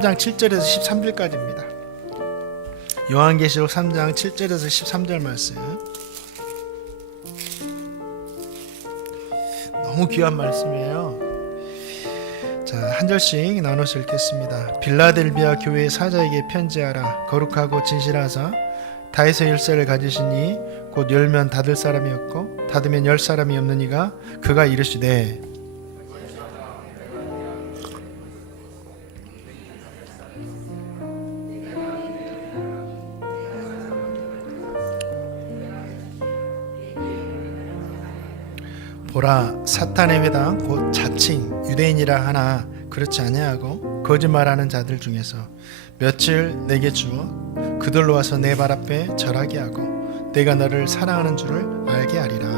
3장 7절에서 13절까지입니다. 요한계시록 3장 7절에서 13절 말씀. 너무 귀한 말씀이에요. 자, 한 절씩 나눠서 읽겠습니다. 빌라델비아 교회의 사자에게 편지하라. 거룩하고 진실하사 다윗의 열쇠를 가지신 이 곧 열면 닫을 사람이 없고 닫으면 열 사람이 없는 이가 그가 이르시되 보라, 사탄의 회당 곧 자칭 유대인이라 하나 그렇지 아니하고 거짓말하는 자들 중에서 며칠 내게 주어 그들로 와서 내 발 앞에 절하게 하고 내가 너를 사랑하는 줄을 알게 하리라.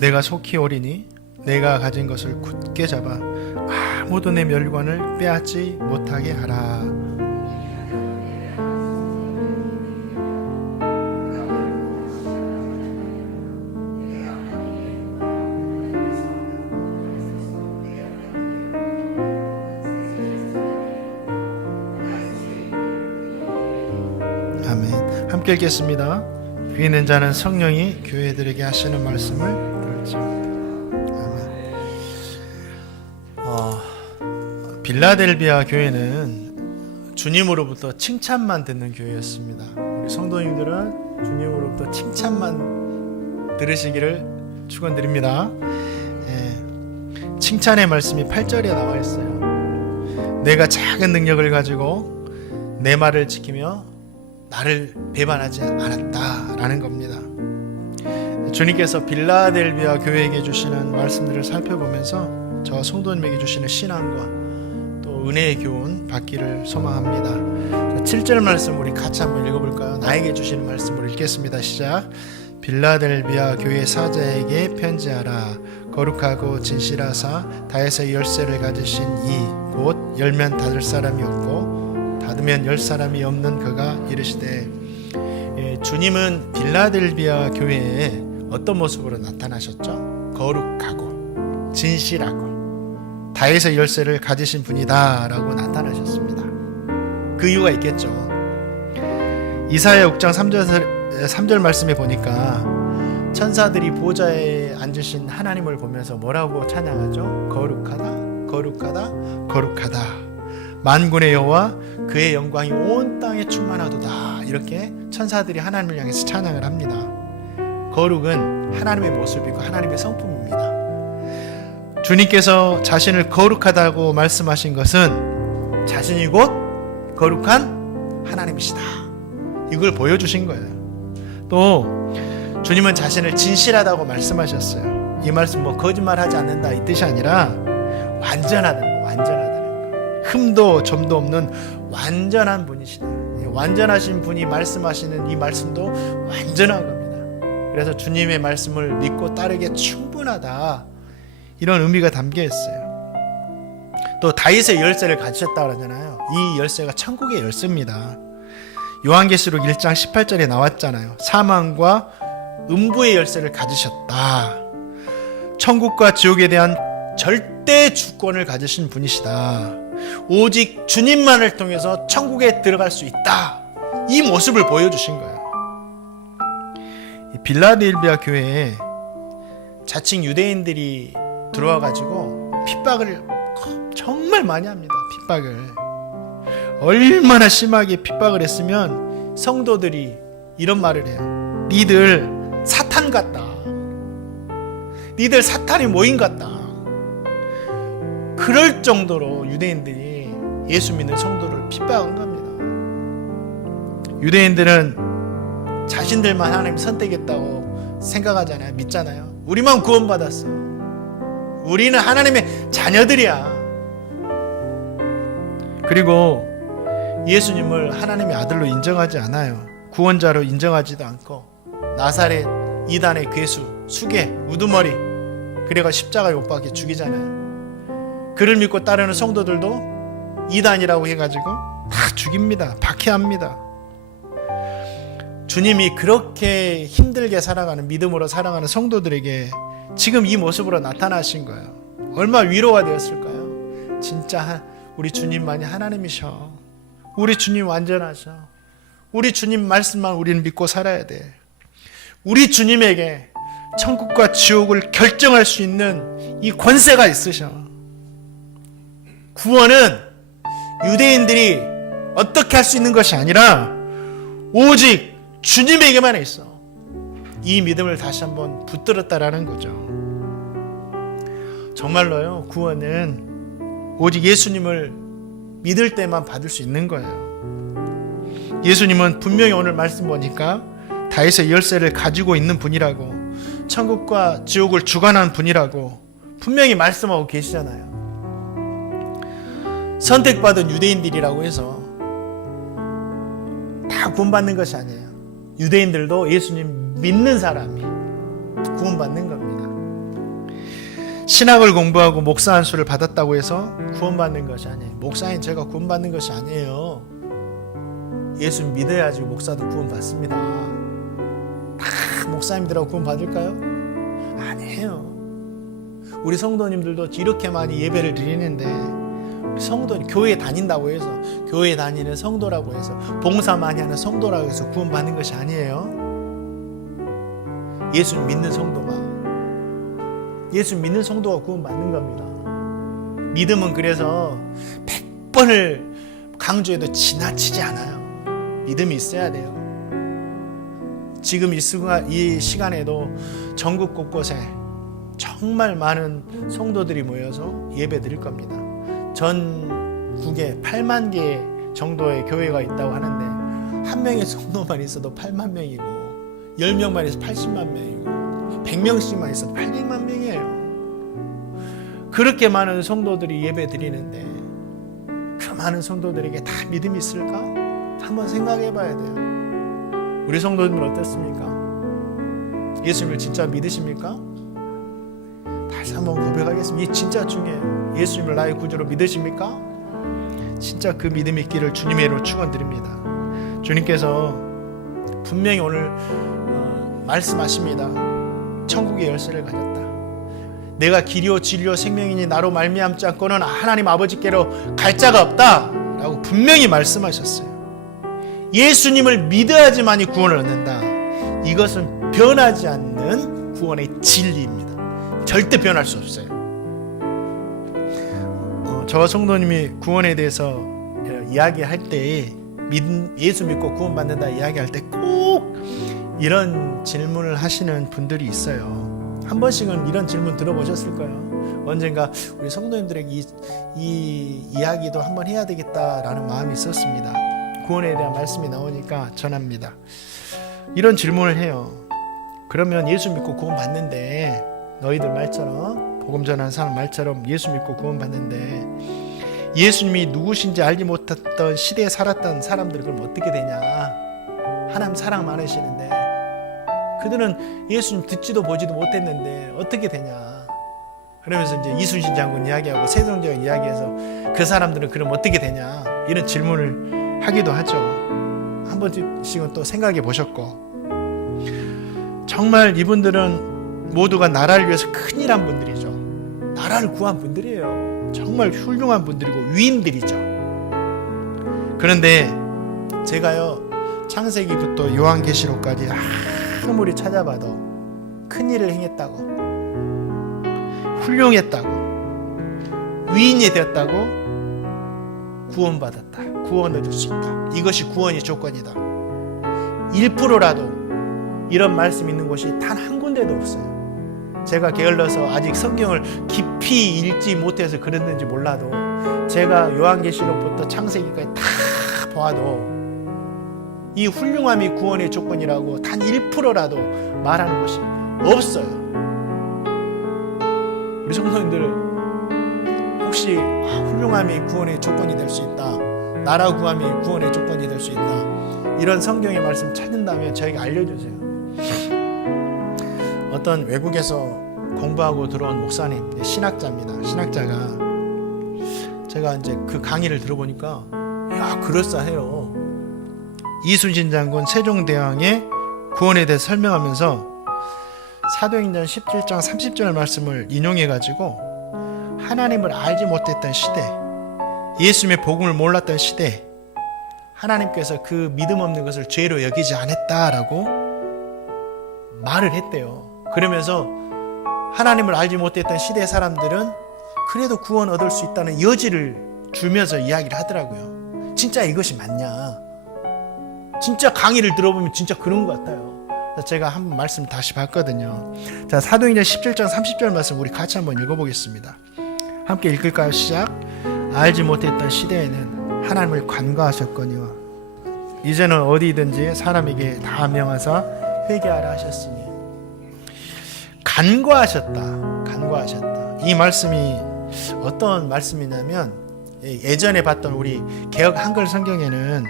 내가 속히 오리니 내가 가진 것을 굳게 잡아 아무도 내 멸관을 빼앗지 못하게 하라. 아멘. 함께 읽겠습니다. 귀 있는 자는 성령이 교회들에게 하시는 말씀을 들을지. 아멘. 빌라델비아 교회는 주님으로부터 칭찬만 듣는 교회였습니다. 우리 성도님들은 주님으로부터 칭찬만 들으시기를 축원드립니다. 칭찬의 말씀이 8절에 나와 있어요. 내가 작은 능력을 가지고 내 말을 지키며 나를 배반하지 않았다라는 겁니다. 주님께서 빌라델비아 교회에게 주시는 말씀들을 살펴보면서 저 성도님에게 주시는 신앙과 또 은혜의 교훈 받기를 소망합니다. 7절 말씀 우리 같이 한번 읽어볼까요? 나에게 주시는 말씀을 읽겠습니다. 시작. 빌라델비아 교회 사자에게 편지하라. 거룩하고 진실하사 다윗의 열쇠를 가지신 이 곧 열면 닫을 사람이 없고 닫으면 열 사람이 없는 그가 이르시되. 주님은 빌라델비아 교회에 어떤 모습으로 나타나셨죠? 거룩하고 진실하고 다윗의 열쇠를 가지신 분이다 라고 나타나셨습니다. 그 이유가 있겠죠. 이사야 6장 3절 말씀에 보니까 천사들이 보좌에 앉으신 하나님을 보면서 뭐라고 찬양하죠? 거룩하다 거룩하다 거룩하다 만군의 여호와 그의 영광이 온 땅에 충만하도다. 이렇게 천사들이 하나님을 향해서 찬양을 합니다. 거룩은 하나님의 모습이고 하나님의 성품입니다. 주님께서 자신을 거룩하다고 말씀하신 것은 자신이 곧 거룩한 하나님이시다. 이걸 보여주신 거예요. 또 주님은 자신을 진실하다고 말씀하셨어요. 이 말씀 뭐 거짓말하지 않는다 이 뜻이 아니라 완전하다는 거, 완전하다는 거. 흠도 점도 없는 완전한 분이시다. 완전하신 분이 말씀하시는 이 말씀도 완전한 겁니다. 그래서 주님의 말씀을 믿고 따르기에 충분하다. 이런 의미가 담겨 있어요. 또 다윗의 열쇠를 가지셨다고 그러잖아요. 이 열쇠가 천국의 열쇠입니다. 요한계시록 1장 18절에 나왔잖아요. 사망과 음부의 열쇠를 가지셨다. 천국과 지옥에 대한 절대 주권을 가지신 분이시다. 오직 주님만을 통해서 천국에 들어갈 수 있다. 이 모습을 보여주신 거예요. 빌라델비아 교회에 자칭 유대인들이 들어와가지고 핍박을 정말 많이 합니다. 핍박을 얼마나 심하게 핍박을 했으면 성도들이 이런 말을 해요. 니들 사탄 같다. 니들 사탄이 모임 같다. 그럴 정도로 유대인들이 예수 믿는 성도를 핍박한 겁니다. 유대인들은 자신들만 하나님 선택했다고 생각하잖아요. 믿잖아요. 우리만 구원받았어. 우리는 하나님의 자녀들이야. 그리고 예수님을 하나님의 아들로 인정하지 않아요. 구원자로 인정하지도 않고 나사렛 이단의 괴수, 수개, 우두머리 그래가 십자가에 못 박혀 죽이잖아요. 그를 믿고 따르는 성도들도 이단이라고 해가지고 다 죽입니다. 박해합니다. 주님이 그렇게 힘들게 살아가는, 믿음으로 살아가는 성도들에게 지금 이 모습으로 나타나신 거예요. 얼마나 위로가 되었을까요? 진짜 우리 주님만이 하나님이셔. 우리 주님 완전하셔. 우리 주님 말씀만 우리는 믿고 살아야 돼. 우리 주님에게 천국과 지옥을 결정할 수 있는 이 권세가 있으셔. 구원은 유대인들이 어떻게 할 수 있는 것이 아니라 오직 주님에게만 있어. 이 믿음을 다시 한번 붙들었다라는 거죠. 정말로요, 구원은 오직 예수님을 믿을 때만 받을 수 있는 거예요. 예수님은 분명히 오늘 말씀 보니까 다윗의 열쇠를 가지고 있는 분이라고, 천국과 지옥을 주관하는 분이라고 분명히 말씀하고 계시잖아요. 선택받은 유대인들이라고 해서 다 구원받는 것이 아니에요. 유대인들도 예수님 믿는 사람이 구원받는 겁니다. 신학을 공부하고 목사 안수를 받았다고 해서 구원받는 것이 아니에요. 목사인 제가 구원받는 것이 아니에요. 예수 믿어야지 목사도 구원받습니다. 다 목사님들하고 구원받을까요? 아니에요. 우리 성도님들도 이렇게 많이 예배를 드리는데, 성도님 교회 다닌다고 해서, 교회 다니는 성도라고 해서, 봉사 많이 하는 성도라고 해서 구원받는 것이 아니에요. 예수 믿는 성도가 구원받는 겁니다. 믿음은 그래서 100번을 강조해도 지나치지 않아요. 믿음이 있어야 돼요. 지금 이 시간에도 전국 곳곳에 정말 많은 성도들이 모여서 예배 드릴 겁니다. 전국에 8만 개 정도의 교회가 있다고 하는데, 한 명의 성도만 있어도 8만 명이고, 10명만 있어도 80만 명이고, 100명씩만 있어도 800만 명이에요. 그렇게 많은 성도들이 예배 드리는데 그 많은 성도들에게 다 믿음이 있을까? 한번 생각해 봐야 돼요. 우리 성도님은 어떻습니까? 예수님을 진짜 믿으십니까? 다시 한번 고백하겠습니다. 이게 진짜 중요해요. 예수님을 나의 구주로 믿으십니까? 진짜 그 믿음이 있기를 주님의 이름으로 축원드립니다. 주님께서 분명히 오늘 말씀하십니다. 천국의 열쇠를 가졌다. 내가 길이요 진리요 생명이니 나로 말미암지 않고는 하나님 아버지께로 갈 자가 없다 라고 분명히 말씀하셨어요. 예수님을 믿어야지만이 구원을 얻는다. 이것은 변하지 않는 구원의 진리입니다. 절대 변할 수 없어요. 저와 성도님이 구원에 대해서 이야기할 때, 예수 믿고 구원받는다 이야기할 때 꼭 이런 질문을 하시는 분들이 있어요. 한 번씩은 이런 질문 들어보셨을 거예요. 언젠가 우리 성도님들에게 이 이야기도 한번 해야 되겠다라는 마음이 있었습니다. 구원에 대한 말씀이 나오니까 전합니다. 이런 질문을 해요. 그러면 예수 믿고 구원 받는데, 너희들 말처럼, 복음 전하는 사람 말처럼 예수 믿고 구원 받는데 예수님이 누구신지 알지 못했던 시대에 살았던 사람들은 그럼 어떻게 되냐? 하나님 사랑 많으시는데 그들은 예수님 듣지도 보지도 못했는데 어떻게 되냐? 그러면서 이제 이순신 장군 이야기하고 세종대왕 이야기해서 그 사람들은 그럼 어떻게 되냐? 이런 질문을 하기도 하죠. 한 번씩은 또 생각해 보셨고, 정말 이분들은 모두가 나라를 위해서 큰일한 분들이죠. 나라를 구한 분들이에요. 정말 훌륭한 분들이고 위인들이죠. 그런데 제가요, 창세기부터 요한계시록까지 아무리 찾아봐도 큰일을 행했다고, 훌륭했다고, 위인이 되었다고, 구원받았다, 구원 얻을 수 있다, 이것이 구원의 조건이다, 1%라도 이런 말씀 있는 곳이 단 한 군데도 없어요. 제가 게을러서 아직 성경을 깊이 읽지 못해서 그랬는지 몰라도, 제가 요한계시록부터 창세기까지 다 보아도 이 훌륭함이 구원의 조건이라고 단 1%라도 말하는 것이 없어요. 우리 성도님들 혹시 훌륭함이 구원의 조건이 될 수 있다, 나라 구함이 구원의 조건이 될 수 있다, 이런 성경의 말씀 찾는다면 저에게 알려주세요. 어떤 외국에서 공부하고 들어온 목사님, 신학자입니다. 신학자가, 제가 이제 그 강의를 들어보니까 야, 그럴싸해요. 이순신 장군 세종대왕의 구원에 대해서 설명하면서 사도행전 17장 30절 말씀을 인용해가지고 하나님을 알지 못했던 시대, 예수님의 복음을 몰랐던 시대, 하나님께서 그 믿음 없는 것을 죄로 여기지 않았다라고 말을 했대요. 그러면서 하나님을 알지 못했던 시대 사람들은 그래도 구원 얻을 수 있다는 여지를 주면서 이야기를 하더라고요. 진짜 이것이 맞냐? 진짜 강의를 들어보면 진짜 그런 것 같아요. 제가 한번 말씀 다시 봤거든요. 자, 사도행전 17장 30절 말씀 우리 같이 한번 읽어보겠습니다. 함께 읽을까요? 시작. 알지 못했던 시대에는 하나님을 간과하셨거니와 이제는 어디든지 사람에게 다 명하사 회개하라 하셨으니. 간과하셨다. 이 말씀이 어떤 말씀이냐면 예전에 봤던 우리 개역 한글 성경에는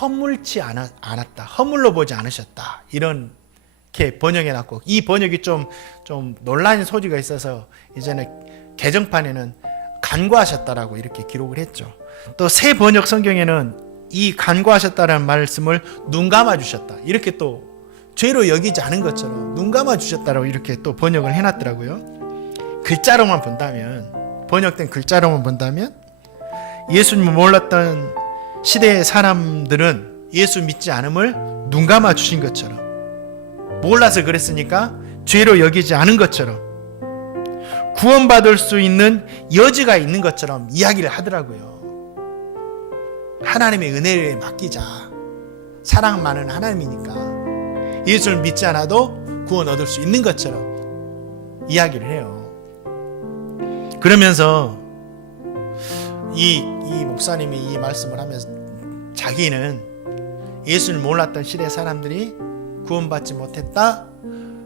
허물지 않았다, 허물로 보지 않으셨다, 이렇게 번역해놨고, 이 번역이 좀 논란의 소지가 있어서 이제는 개정판에는 간과하셨다라고 이렇게 기록을 했죠. 또 새 번역 성경에는 이 간과하셨다라는 말씀을 눈 감아 주셨다, 이렇게 또 죄로 여기지 않은 것처럼 눈 감아 주셨다라고 이렇게 또 번역을 해놨더라고요. 글자로만 본다면, 번역된 글자로만 본다면 예수님을 몰랐던 시대의 사람들은 예수 믿지 않음을 눈 감아 주신 것처럼, 몰라서 그랬으니까 죄로 여기지 않은 것처럼, 구원받을 수 있는 여지가 있는 것처럼 이야기를 하더라고요. 하나님의 은혜에 맡기자. 사랑 많은 하나님이니까 예수를 믿지 않아도 구원 얻을 수 있는 것처럼 이야기를 해요. 그러면서 이 목사님이 이 말씀을 하면서 자기는 예수를 몰랐던 시대 사람들이 구원받지 못했다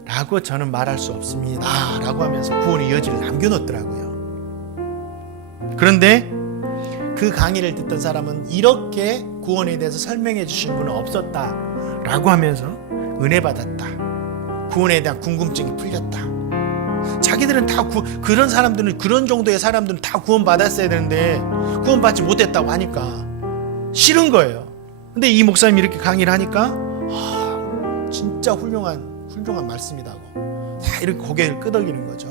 라고 저는 말할 수 없습니다 라고 하면서 구원의 여지를 남겨놓더라고요. 그런데 그 강의를 듣던 사람은 이렇게 구원에 대해서 설명해 주신 분은 없었다 라고 하면서 은혜 받았다, 구원에 대한 궁금증이 풀렸다. 자기들은 다 그런 사람들은, 그런 정도의 사람들은 다 구원받았어야 되는데 구원받지 못했다고 하니까 싫은 거예요. 근데 이 목사님이 이렇게 강의를 하니까 진짜 훌륭한 말씀이다 하고 다 이렇게 고개를 끄덕이는 거죠.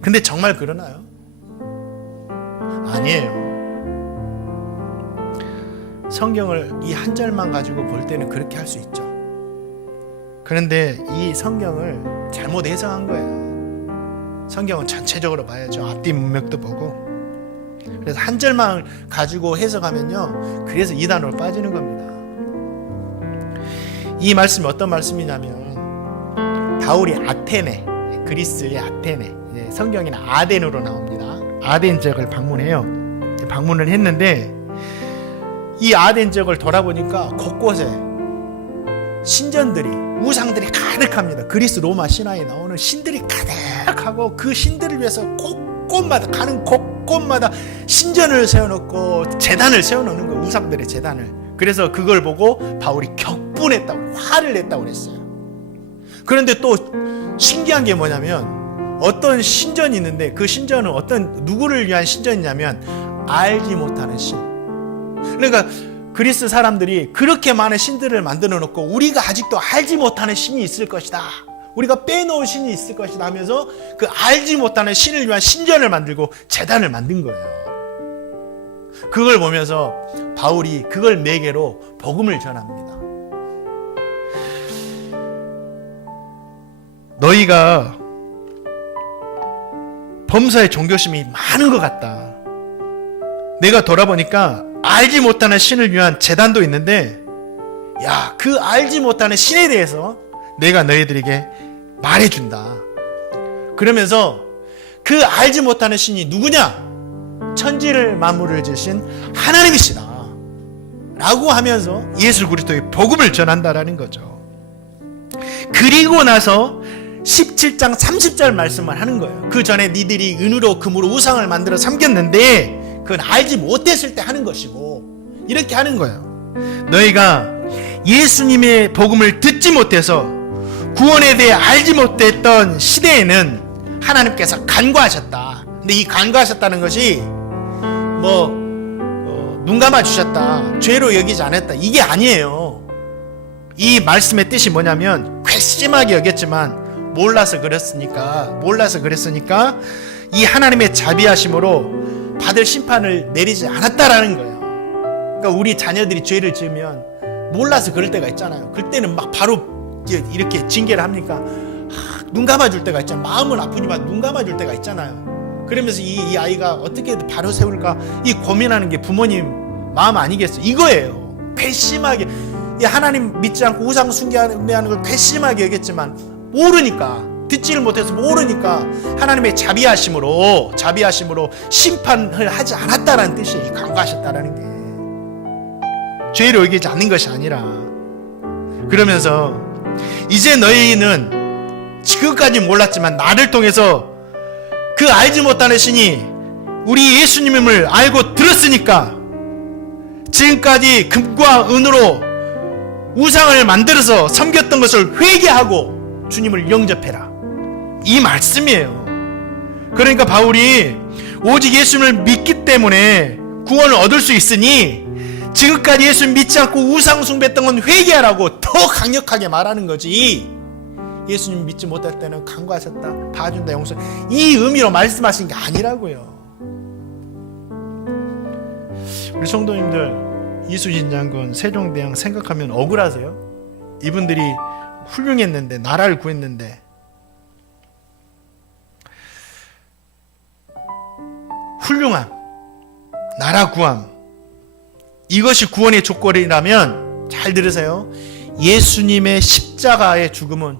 근데 정말 그러나요? 아니에요. 성경을 이 한 절만 가지고 볼 때는 그렇게 할 수 있죠. 그런데 이 성경을 잘못 해석한 거예요. 성경은 전체적으로 봐야죠. 앞뒤 문맥도 보고. 그래서 한 절만 가지고 해석하면요, 그래서 이단으로 빠지는 겁니다. 이 말씀이 어떤 말씀이냐면, 바울이 아테네, 그리스의 아테네, 성경에는 아덴으로 나옵니다. 아덴 지역을 방문해요. 방문을 했는데 이 아덴 지역을 돌아보니까 곳곳에 신전들이, 우상들이 가득합니다. 그리스 로마 신화에 나오는 신들이 가득하고, 그 신들을 위해서 곳곳마다, 가는 곳곳마다 신전을 세워놓고 제단을 세워놓는 거예요. 우상들의 제단을. 그래서 그걸 보고 바울이 격분했다고, 화를 냈다고 그랬어요. 그런데 또 신기한 게 뭐냐면, 어떤 신전이 있는데 그 신전은 누구를 위한 신전이냐면 알지 못하는 신. 그러니까 그리스 사람들이 그렇게 많은 신들을 만들어 놓고 우리가 아직도 알지 못하는 신이 있을 것이다, 우리가 빼놓은 신이 있을 것이다 하면서 그 알지 못하는 신을 위한 신전을 만들고 제단을 만든 거예요. 그걸 보면서 바울이 그걸 매개로 복음을 전합니다. 너희가 범사에 종교심이 많은 것 같다. 내가 돌아보니까 알지 못하는 신을 위한 제단도 있는데, 야, 그 알지 못하는 신에 대해서 내가 너희들에게 말해준다. 그러면서 그 알지 못하는 신이 누구냐? 천지를 만물을 지으신 하나님이시다 라고 하면서 예수 그리스도의 복음을 전한다라는 거죠. 그리고 나서 17장 30절 말씀을 하는 거예요. 그 전에 니들이 은으로 금으로 우상을 만들어 섬겼는데 그건 알지 못했을 때 하는 것이고, 이렇게 하는 거예요. 너희가 예수님의 복음을 듣지 못해서 구원에 대해 알지 못했던 시대에는 하나님께서 간과하셨다. 근데 이 간과하셨다는 것이 눈 감아 주셨다, 죄로 여기지 않았다, 이게 아니에요. 이 말씀의 뜻이 뭐냐면 괘씸하게 여겼지만 몰라서 그랬으니까 이 하나님의 자비하심으로 받을 심판을 내리지 않았다라는 거예요. 그러니까 우리 자녀들이 죄를 지으면 몰라서 그럴 때가 있잖아요. 그때는 막 바로 이렇게 징계를 합니까? 눈 감아줄 때가 있잖아요. 마음은 아프지만 눈 감아줄 때가 있잖아요. 그러면서 이 아이가 어떻게 바로 세울까 이 고민하는 게 부모님 마음 아니겠어요? 이거예요. 괘씸하게 하나님 믿지 않고 우상 숭배하는 걸 괘씸하게 여겼지만 모르니까, 듣지를 못해서 모르니까 하나님의 자비하심으로 심판을 하지 않았다라는 뜻이에요. 강구하셨다라는 게 죄로 여기지 않는 것이 아니라. 그러면서 이제 너희는 지금까지 몰랐지만 나를 통해서 그 알지 못하는 신이 우리 예수님을 알고 들었으니까 지금까지 금과 은으로 우상을 만들어서 섬겼던 것을 회개하고 주님을 영접해라, 이 말씀이에요. 그러니까 바울이 오직 예수님을 믿기 때문에 구원을 얻을 수 있으니 지금까지 예수님 믿지 않고 우상 숭배했던 건 회개하라고 더 강력하게 말하는 거지. 예수님 믿지 못할 때는 간구하셨다, 봐준다, 용서, 이 의미로 말씀하신 게 아니라고요. 우리 성도님들, 이수진 장군, 세종대왕 생각하면 억울하세요? 이분들이 훌륭했는데, 나라를 구했는데 훌륭함, 나라 구함, 이것이 구원의 조건이라면 잘 들으세요. 예수님의 십자가의 죽음은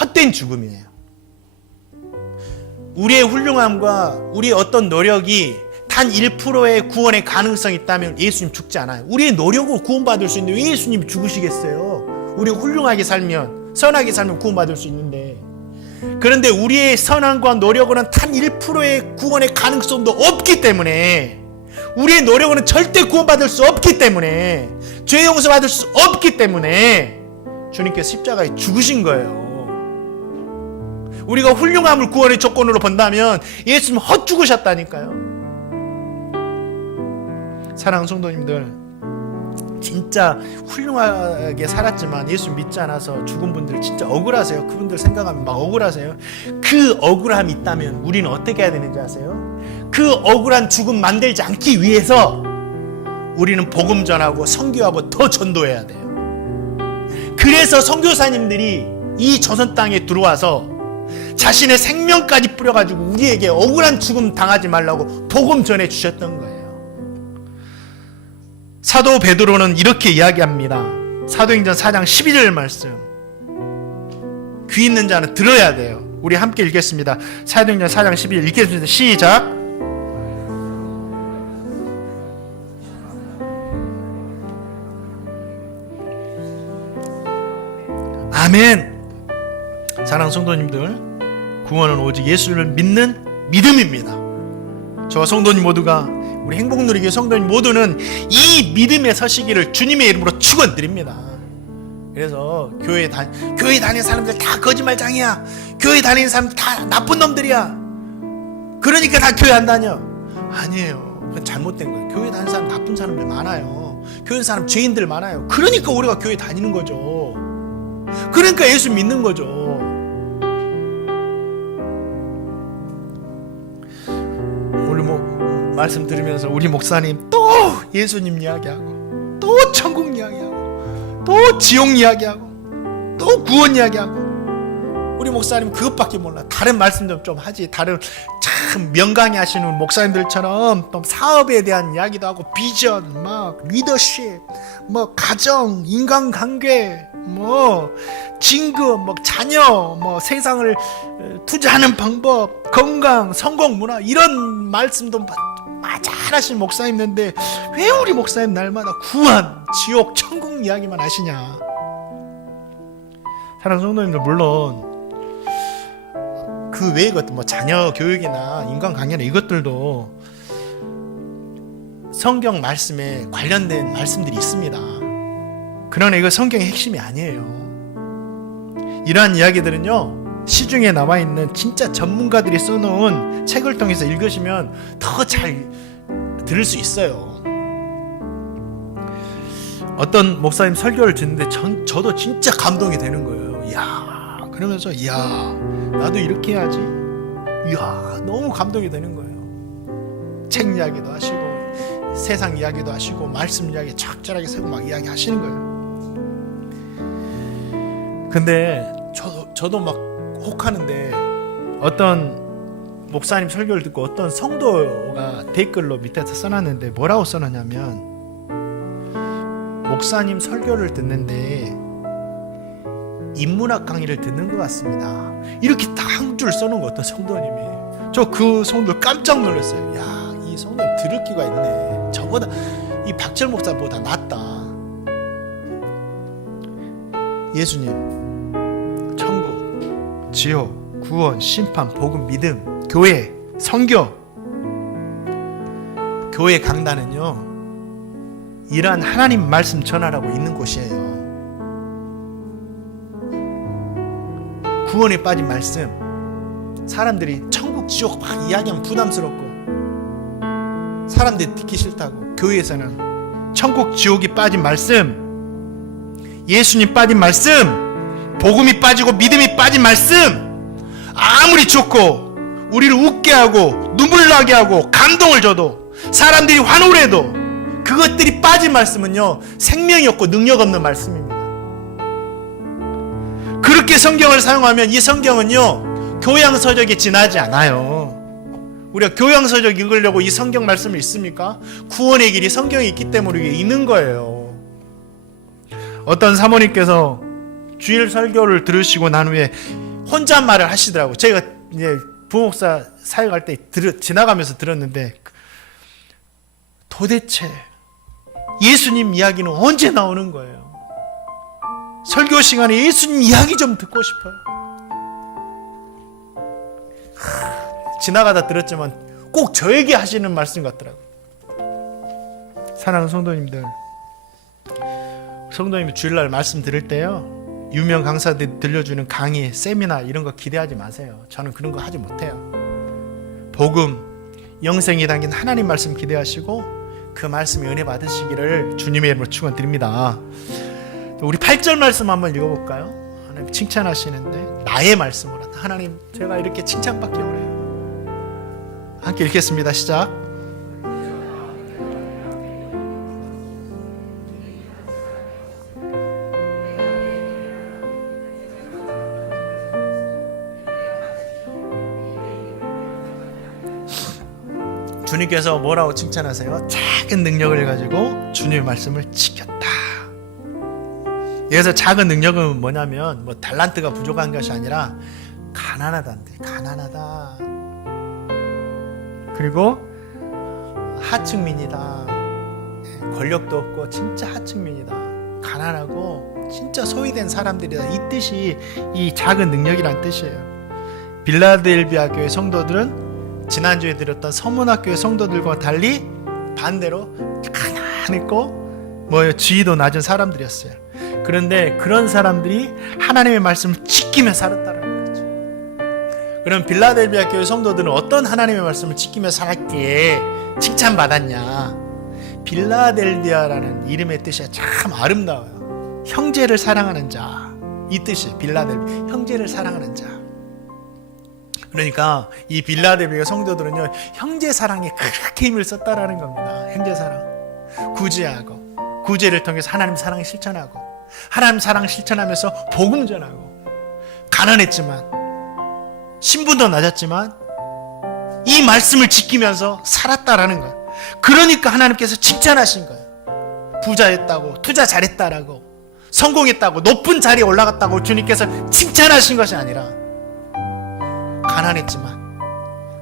헛된 죽음이에요. 우리의 훌륭함과 우리의 어떤 노력이 단 1%의 구원의 가능성이 있다면 예수님 죽지 않아요. 우리의 노력으로 구원받을 수 있는데 왜 예수님이 죽으시겠어요? 우리가 훌륭하게 살면, 선하게 살면 구원받을 수 있는데, 그런데 우리의 선함과 노력으로는 단 1%의 구원의 가능성도 없기 때문에, 우리의 노력으로는 절대 구원받을 수 없기 때문에, 죄 용서받을 수 없기 때문에 주님께서 십자가에 죽으신 거예요. 우리가 훌륭함을 구원의 조건으로 본다면 예수님 헛죽으셨다니까요. 사랑하는 성도님들, 진짜 훌륭하게 살았지만 예수 믿지 않아서 죽은 분들 진짜 억울하세요. 그분들 생각하면 막 억울하세요. 그 억울함이 있다면 우리는 어떻게 해야 되는지 아세요? 그 억울한 죽음 만들지 않기 위해서 우리는 복음 전하고 선교하고 더 전도해야 돼요. 그래서 선교사님들이 이 조선 땅에 들어와서 자신의 생명까지 뿌려가지고 우리에게 억울한 죽음 당하지 말라고 복음 전해 주셨던 거예요. 사도 베드로는 이렇게 이야기합니다. 사도행전 4장 12절 말씀, 귀 있는 자는 들어야 돼요. 우리 함께 읽겠습니다. 사도행전 4장 12절 읽겠습니다. 시작. 아멘. 사랑하는 성도님들, 구원은 오직 예수를 믿는 믿음입니다. 저와 성도님 모두가, 우리 행복누리교회 성도님 모두는 이 믿음에 서시기를 주님의 이름으로 축원드립니다. 그래서 교회 다니는 사람들 다 거짓말장이야, 교회 다니는 사람들 다 나쁜 놈들이야, 그러니까 다 교회 안 다녀. 아니에요. 그건 잘못된 거예요. 교회 다니는 사람 나쁜 사람들 많아요. 교회 사람 죄인들 많아요. 그러니까 우리가 교회 다니는 거죠. 그러니까 예수 믿는 거죠. 우리 말씀 들으면서 우리 목사님 또 예수님 이야기하고, 또 천국 이야기하고, 또 지옥 이야기하고, 또 구원 이야기하고, 우리 목사님 그것밖에 몰라. 다른 말씀도 좀 하지. 다른 참 명강의 하시는 목사님들처럼 또 사업에 대한 이야기도 하고, 비전, 막 리더십, 뭐 가정, 인간관계, 뭐 진급, 뭐 자녀, 뭐 세상을 투자하는 방법, 건강, 성공, 문화, 이런 말씀도 잘하신 목사님 있는데 왜 우리 목사님 날마다 구원, 지옥, 천국 이야기만 하시냐. 사랑하는 성도님들, 물론 그 외의 것들, 뭐 자녀 교육이나 인간관계나 이것들도 성경 말씀에 관련된 말씀들이 있습니다. 그러나 이거 성경의 핵심이 아니에요. 이러한 이야기들은요, 시중에 나와 있는 진짜 전문가들이 써놓은 책을 통해서 읽으시면 더 잘 들을 수 있어요. 어떤 목사님 설교를 듣는데 저도 진짜 감동이 되는 거예요. 이야, 그러면서 이야, 나도 이렇게 해야지. 이야, 너무 감동이 되는 거예요. 책 이야기도 하시고 세상 이야기도 하시고 말씀 이야기 적절하게 세고 막 이야기 하시는 거예요. 근데 저도 막 혹하는데 어떤 목사님 설교를 듣고 어떤 성도가 댓글로 밑에서 써놨는데 뭐라고 써놨냐면, 목사님 설교를 듣는데 인문학 강의를 듣는 것 같습니다. 이렇게 딱 한 줄 써놓은 거 어떤 성도님이. 저 그 성도 깜짝 놀랐어요. 야, 이 성도님 들을 기가 있네. 저보다 이 박철 목사보다 낫다. 예수님, 천국, 지옥, 구원, 심판, 복음, 믿음, 교회, 선교. 교회 강단은요, 이러한 하나님 말씀 전하라고 있는 곳이에요. 구원에 빠진 말씀, 사람들이 천국 지옥 막 이야기하면 부담스럽고 사람들이 듣기 싫다고, 교회에서는 천국 지옥이 빠진 말씀, 예수님 빠진 말씀, 복음이 빠지고 믿음이 빠진 말씀, 아무리 좋고 우리를 웃게 하고 눈물 나게 하고 감동을 줘도 사람들이 환호를 해도 그것들이 빠진 말씀은요, 생명이 없고 능력 없는 말씀입니다. 그렇게 성경을 사용하면 이 성경은요, 교양서적에 지나지 않아요. 우리가 교양서적 읽으려고 이 성경 말씀을 읽습니까? 구원의 길이 성경에 있기 때문에 이게 있는 거예요. 어떤 사모님께서 주일 설교를 들으시고 난 후에 혼잣말을 하시더라고요. 제가 이제 부목사 사역할 때 지나가면서 들었는데, 도대체 예수님 이야기는 언제 나오는 거예요? 설교 시간에 예수님 이야기 좀 듣고 싶어요. 지나가다 들었지만 꼭 저에게 하시는 말씀 같더라고요. 사랑하는 성도님들, 성도님이 주일날 말씀 들을 때요, 유명 강사들이 들려주는 강의, 세미나 이런 거 기대하지 마세요. 저는 그런 거 하지 못해요. 복음, 영생이 담긴 하나님 말씀 기대하시고 그 말씀에 은혜 받으시기를 주님의 이름으로 축원드립니다. 우리 8절 말씀 한번 읽어볼까요? 하나님 칭찬하시는데, 나의 말씀으로 하나님 제가 이렇게 칭찬받기 원해요. 함께 읽겠습니다. 시작. 주님께서 뭐라고 칭찬하세요? 작은 능력을 가지고 주님의 말씀을 지켰다. 여기서 작은 능력은 뭐냐면, 뭐 달란트가 부족한 것이 아니라 가난하다는데, 가난하다. 그리고 하층민이다. 권력도 없고 진짜 하층민이다. 가난하고 진짜 소외된 사람들이다. 이 뜻이 이 작은 능력이란 뜻이에요. 빌라델비아 교회 성도들은 지난주에 드렸던 서문학교의 성도들과 달리 반대로 가난했고 지위도 낮은 사람들이었어요. 그런데 그런 사람들이 하나님의 말씀을 지키며 살았다는 거죠. 그럼 빌라델비아 교회 성도들은 어떤 하나님의 말씀을 지키며 살았기에 칭찬받았냐? 빌라델비아라는 이름의 뜻이 참 아름다워요. 형제를 사랑하는 자, 이 뜻이 빌라델비아, 형제를 사랑하는 자. 그러니까 이 빌라델비아 성도들은요, 형제 사랑에 그렇게 힘을 썼다라는 겁니다. 형제 사랑, 구제하고, 구제를 통해서 하나님 사랑을 실천하고, 하나님 사랑을 실천하면서 복음 전하고, 가난했지만 신분도 낮았지만 이 말씀을 지키면서 살았다라는 거예요. 그러니까 하나님께서 칭찬하신 거예요. 부자였다고, 투자 잘했다라고, 성공했다고, 높은 자리에 올라갔다고 주님께서 칭찬하신 것이 아니라, 가난했지만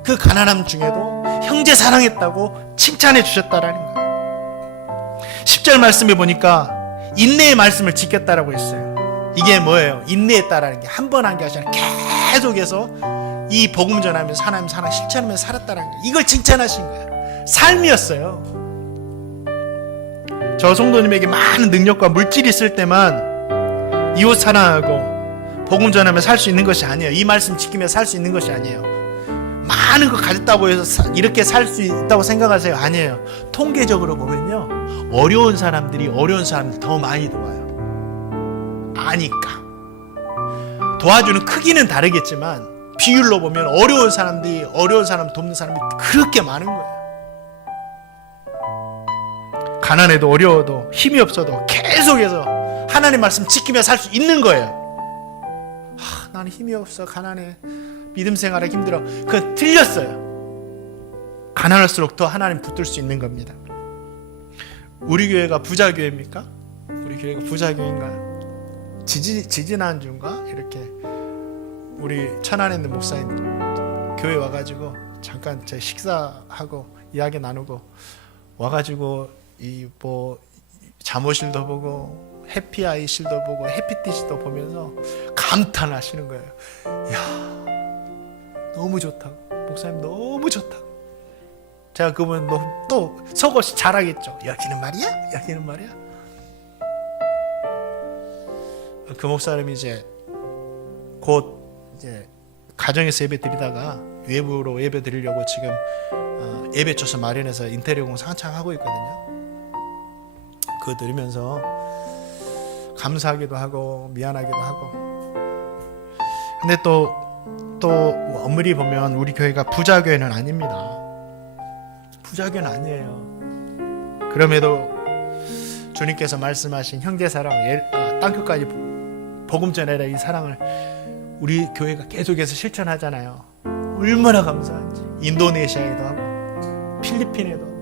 그 가난함 중에도 형제 사랑했다고 칭찬해 주셨다라는 거예요. 10절 말씀에 보니까 인내의 말씀을 지켰다라고 했어요. 이게 뭐예요? 인내했다라는 게 한 번 한 게 아니라 계속해서 이 복음 전하면서 하나님 사랑 실천하면서 살았다라는 거예요. 이걸 칭찬하신 거예요. 삶이었어요. 저 성도님에게 많은 능력과 물질이 있을 때만 이웃 사랑하고 복음 전하며 살 수 있는 것이 아니에요. 이 말씀 지키며 살 수 있는 것이 아니에요. 많은 거 가졌다고 해서 이렇게 살 수 있다고 생각하세요? 아니에요. 통계적으로 보면요, 어려운 사람들이 더 많이 도와요. 아니까. 도와주는 크기는 다르겠지만 비율로 보면 어려운 사람 돕는 사람이 그렇게 많은 거예요. 가난해도 어려워도 힘이 없어도 계속해서 하나님 말씀 지키며 살 수 있는 거예요. 나는 힘이 없어, 가난해, 믿음 생활에 힘들어. 그건 틀렸어요. 가난할수록 더 하나님 붙들 수 있는 겁니다. 우리 교회가 부자 교회입니까? 우리 교회가 부자 교회인가요? 지지난주인가 이렇게 우리 천안에 있는 목사님 교회 와가지고 잠깐 제 식사하고 이야기 나누고 와가지고 이 뭐 잠옷실도 보고 해피아이실도 보고 해피티시도 보면서 감탄하시는 거예요. 이야, 너무 좋다고, 목사님 너무 좋다고. 제가 그분 또 속옷이 잘하겠죠. 여기는 말이야, 여기는 말이야. 그 목사님이 이제 곧 이제 가정에서 예배 드리다가 외부로 예배 드리려고 지금 예배처소 마련해서 인테리어 공사 한창 하고 있거든요. 그거 들으면서 감사하기도 하고 미안하기도 하고. 근데 또 엄밀히 보면 우리 교회가 부자 교회는 아닙니다. 부자 교회는 아니에요. 그럼에도 주님께서 말씀하신 형제 사랑, 땅끝까지 복음 전해라, 이 사랑을 우리 교회가 계속해서 실천하잖아요. 얼마나 감사한지. 인도네시아에도 하고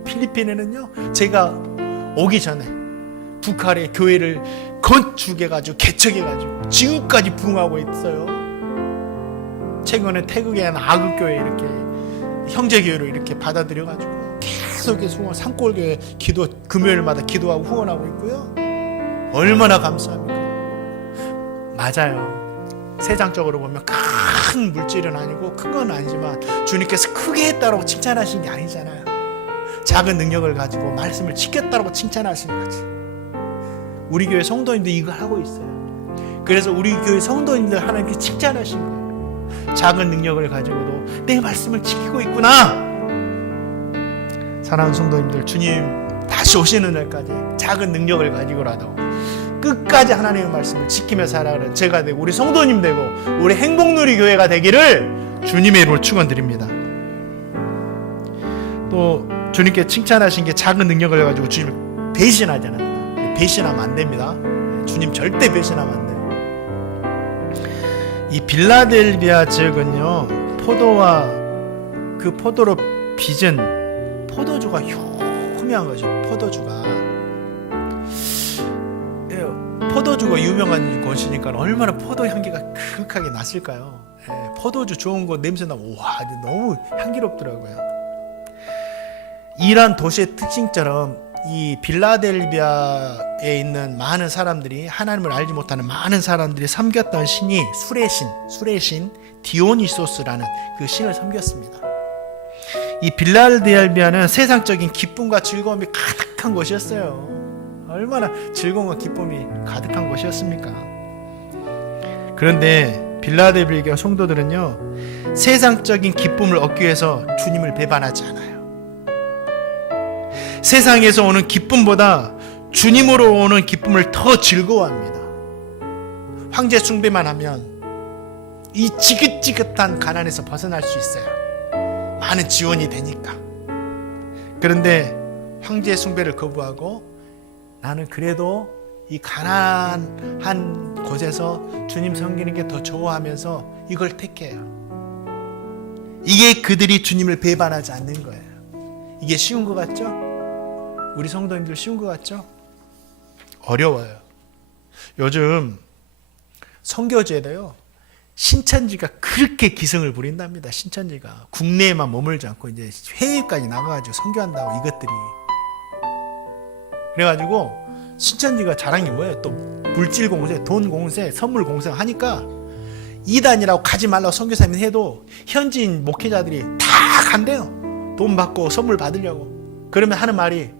필리핀에는요, 제가 오기 전에 북한의 교회를 건축해가지고 개척해가지고 지금까지 부흥하고 있어요. 최근에 태국에 한 아극교회 이렇게 형제교회로 이렇게 받아들여가지고 계속해서 후원, 산골교회 기도 금요일마다 기도하고 후원하고 있고요. 얼마나 감사합니까? 맞아요. 세상적으로 보면 큰 물질은 아니고 큰 건 아니지만 주님께서 크게 했다고 칭찬하신 게 아니잖아요. 작은 능력을 가지고 말씀을 지켰다고 칭찬하신 거지. 우리 교회 성도님들 이걸 하고 있어요. 그래서 우리 교회 성도님들 하나님께 칭찬하신 거예요. 작은 능력을 가지고도 내 말씀을 지키고 있구나. 사랑하는 성도님들, 주님 다시 오시는 날까지 작은 능력을 가지고라도 끝까지 하나님의 말씀을 지키며 살아가는 제가 되고 우리 성도님 되고 우리 행복누리 교회가 되기를 주님의 이름으로 축원드립니다. 또 주님께 칭찬하신 게 작은 능력을 가지고 주님을 배신하잖아요. 배신하면 안 됩니다. 주님 절대 배신하면 안 돼요. 이 빌라델비아 지역은요, 포도와 그 포도로 빚은 포도주가 유명한 거죠. 포도주가 유명한 곳이니까 얼마나 포도 향기가 그윽하게 났을까요? 포도주 좋은 거 냄새 나면 와, 너무 향기롭더라고요. 이란 도시의 특징처럼 이 빌라델비아에 있는 많은 사람들이, 하나님을 알지 못하는 많은 사람들이 섬겼던 신이 술의 신 디오니소스라는 그 신을 섬겼습니다. 이 빌라델비아는 세상적인 기쁨과 즐거움이 가득한 곳이었어요. 얼마나 즐거움과 기쁨이 가득한 곳이었습니까? 그런데 빌라델비아 성도들은요, 세상적인 기쁨을 얻기 위해서 주님을 배반하지 않아요. 세상에서 오는 기쁨보다 주님으로 오는 기쁨을 더 즐거워합니다. 황제 숭배만 하면 이 지긋지긋한 가난에서 벗어날 수 있어요. 많은 지원이 되니까. 그런데 황제 숭배를 거부하고 나는 그래도 이 가난한 곳에서 주님 섬기는 게 더 좋아하면서 이걸 택해요. 이게 그들이 주님을 배반하지 않는 거예요. 이게 쉬운 것 같죠? 우리 성도님들 쉬운 것 같죠? 어려워요. 요즘 선교제도요, 신천지가 그렇게 기승을 부린답니다. 신천지가 국내에만 머물지 않고 이제 해외까지 나가가지고 선교한다고, 이것들이. 그래가지고 신천지가 잘한 게 뭐예요? 또 물질 공세, 돈 공세, 선물 공세 하니까 이단이라고 가지 말라고 선교사님이 해도 현지인 목회자들이 다 간대요. 돈 받고 선물 받으려고. 그러면 하는 말이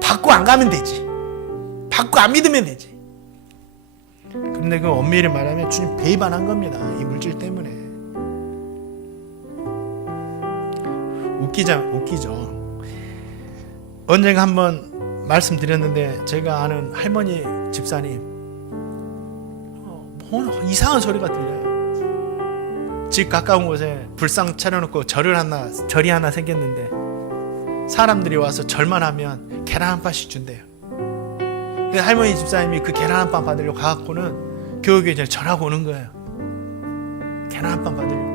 받고 안 가면 되지, 받고 안 믿으면 되지. 그런데 그 엄밀히 말하면 주님 배반한 겁니다. 이 물질 때문에. 웃기죠. 언젠가 한번 말씀드렸는데 제가 아는 할머니 집사님 이상한 소리가 들려요. 집 가까운 곳에 불상 차려놓고 절이 하나 생겼는데 사람들이 와서 절만 하면 계란 한 판씩 준대요. 그래서 할머니 집사님이 그 계란 한 판 받으려고 가갖고는 교육에 이제 절하고 오는 거예요. 계란 한 판 받으려고.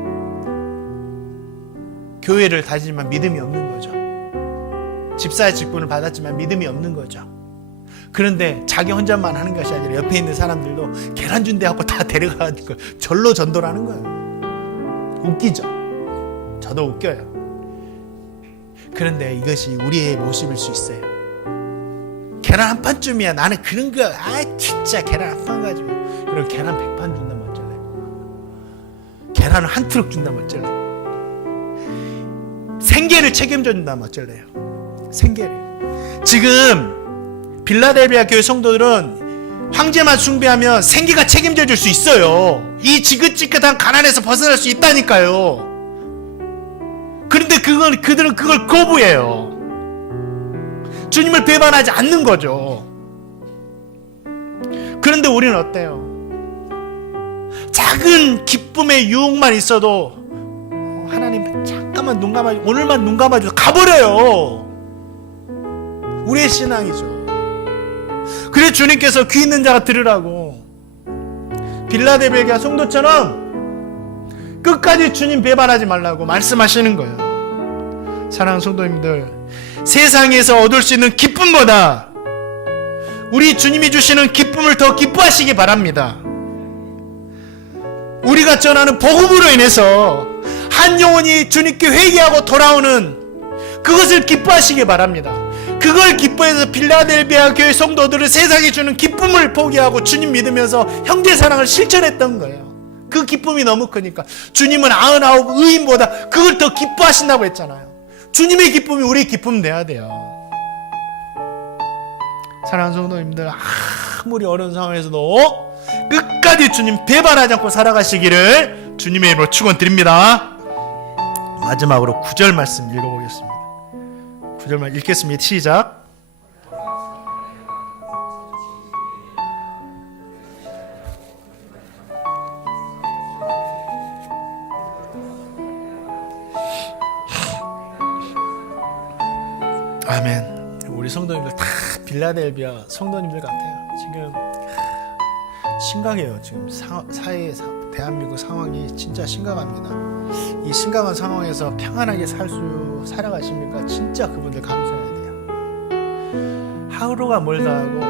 교회를 다니지만 믿음이 없는 거죠. 집사의 직분을 받았지만 믿음이 없는 거죠. 그런데 자기 혼자만 하는 것이 아니라 옆에 있는 사람들도 계란 준대 하고 다 데려가가지고 절로 전도를 하는 거예요. 웃기죠? 저도 웃겨요. 그런데 이것이 우리의 모습일 수 있어요. 계란 한 판쯤이야. 나는 그런 거 진짜 계란 한 판 가지고 그럼 계란 100판 준다면 어쩔래? 계란을 한 트럭 준다면 어쩔래? 생계를 책임져 준다면 어쩔래요? 생계를. 지금 빌라델비아 교회 성도들은 황제만 숭배하면 생계가 책임져 줄 수 있어요. 이 지긋지긋한 가난에서 벗어날 수 있다니까요. 그런데 그들은 그걸 거부해요. 주님을 배반하지 않는 거죠. 그런데 우리는 어때요? 작은 기쁨의 유혹만 있어도 하나님 잠깐만 눈 감아줘, 오늘만 눈 감아줘 가버려요. 우리의 신앙이죠. 그래서 주님께서 귀 있는 자가 들으라고 빌라델비아 성도처럼 끝까지 주님 배반하지 말라고 말씀하시는 거예요. 사랑하는 성도님들, 세상에서 얻을 수 있는 기쁨보다 우리 주님이 주시는 기쁨을 더 기뻐하시기 바랍니다. 우리가 전하는 복음으로 인해서 한 영혼이 주님께 회개하고 돌아오는 그것을 기뻐하시기 바랍니다. 그걸 기뻐해서 빌라델비아 교회 성도들은 세상에 주는 기쁨을 포기하고 주님 믿으면서 형제 사랑을 실천했던 거예요. 그 기쁨이 너무 크니까 주님은 99 의인보다 그걸 더 기뻐하신다고 했잖아요. 주님의 기쁨이 우리의 기쁨 돼야 돼요. 사랑하는 성도님들, 아무리 어려운 상황에서도 끝까지 주님 배반하지 않고 살아가시기를 주님의 이름으로 축원드립니다. 마지막으로 9절 말씀 읽어보겠습니다. 9절만 읽겠습니다. 시작. 아멘. 우리 성도님들 다 빌라델비아 성도님들 같아요. 지금 심각해요. 지금 대한민국 상황이 진짜 심각합니다. 이 심각한 상황에서 평안하게 살아가십니까? 진짜 그분들 감사해야 돼요. 하루가 멀다 하고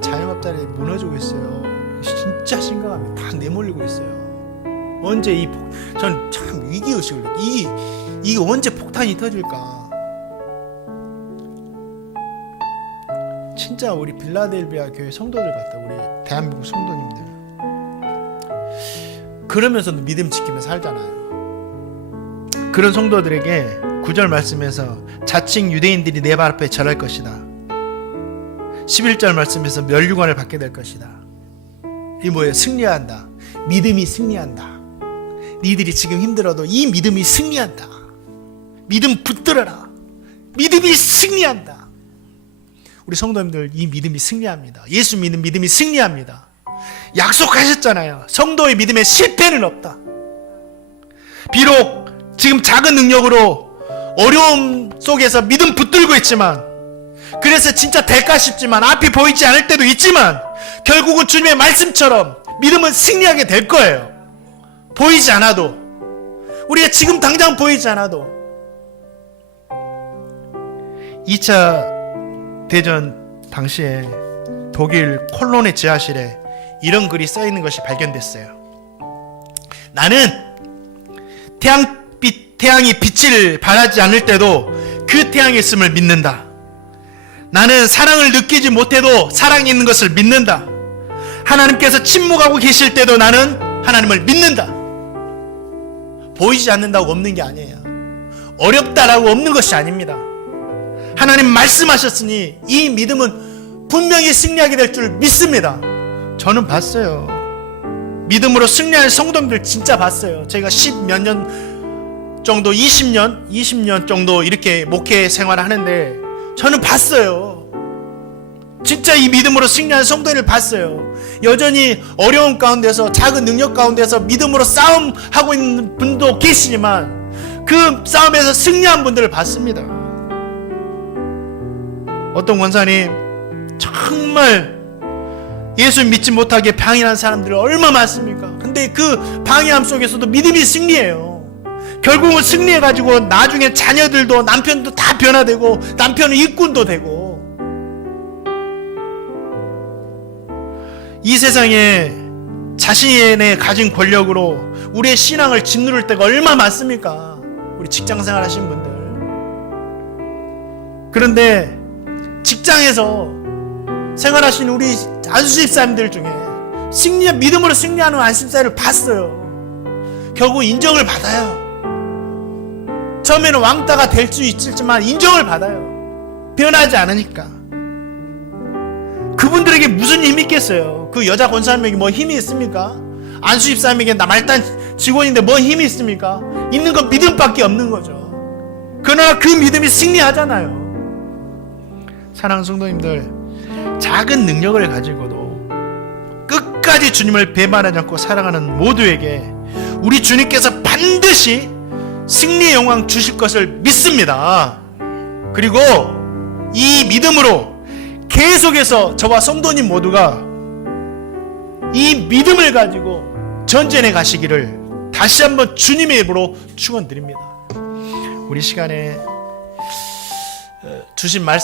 자영업자들이 무너지고 있어요. 진짜 심각합니다. 다 내몰리고 있어요. 언제 전 참 위기의식을 이게 언제 폭탄이 터질까? 진짜 우리 빌라델비아 교회 성도들 같다. 우리 대한민국 성도님들. 그러면서도 믿음 지키면서 살잖아요. 그런 성도들에게 9절 말씀에서 자칭 유대인들이 내 발 앞에 절할 것이다. 11절 말씀에서 면류관을 받게 될 것이다. 이 뭐예요? 승리한다. 믿음이 승리한다. 니들이 지금 힘들어도 이 믿음이 승리한다. 믿음 붙들어라. 믿음이 승리한다. 우리 성도님들, 이 믿음이 승리합니다. 예수 믿는 믿음이 승리합니다. 약속하셨잖아요. 성도의 믿음에 실패는 없다. 비록 지금 작은 능력으로 어려움 속에서 믿음 붙들고 있지만, 그래서 진짜 될까 싶지만 앞이 보이지 않을 때도 있지만, 결국은 주님의 말씀처럼 믿음은 승리하게 될 거예요. 보이지 않아도, 우리가 지금 당장 보이지 않아도. 2차 대전 당시에 독일 콜론의 지하실에 이런 글이 써있는 것이 발견됐어요. 나는 태양이 빛을 발하지 않을 때도 그 태양의 있음을 믿는다. 나는 사랑을 느끼지 못해도 사랑이 있는 것을 믿는다. 하나님께서 침묵하고 계실 때도 나는 하나님을 믿는다. 보이지 않는다고 없는 게 아니에요. 어렵다라고 없는 것이 아닙니다. 하나님 말씀하셨으니 이 믿음은 분명히 승리하게 될 줄 믿습니다. 저는 봤어요. 믿음으로 승리할 성도님들 진짜 봤어요. 제가 10몇 년 정도 20년 정도 이렇게 목회 생활을 하는데 저는 봤어요. 진짜 이 믿음으로 승리하는 성도를 봤어요. 여전히 어려움 가운데서 작은 능력 가운데서 믿음으로 싸움하고 있는 분도 계시지만 그 싸움에서 승리한 분들을 봤습니다. 어떤 권사님 정말 예수 믿지 못하게 방해하는 사람들이 얼마나 많습니까? 근데 그 방해함 속에서도 믿음이 승리해요. 결국은 승리해가지고 나중에 자녀들도 남편도 다 변화되고 남편은 일꾼도 되고 이 세상에 자신의 가진 권력으로 우리의 신앙을 짓누를 때가 얼마나 많습니까? 우리 직장생활 하신 분들. 그런데 직장에서 생활하시는 우리 안수집사님들 중에 믿음으로 승리하는 안수집사를 봤어요. 결국 인정을 받아요. 처음에는 왕따가 될 수 있지만 인정을 받아요. 변하지 않으니까. 그분들에게 무슨 힘이 있겠어요? 그 여자 권사님에게 뭐 힘이 있습니까? 안수집사님에게 말단 직원인데 뭐 힘이 있습니까? 있는 건 믿음밖에 없는 거죠. 그러나 그 믿음이 승리하잖아요. 사랑하는 성도님들, 작은 능력을 가지고도 끝까지 주님을 배반하지 않고 살아가는 모두에게 우리 주님께서 반드시 승리의 영광 주실 것을 믿습니다. 그리고 이 믿음으로 계속해서 저와 성도님 모두가 이 믿음을 가지고 전쟁에 가시기를 다시 한번 주님의 입으로 축원드립니다. 우리 시간에 주신 말씀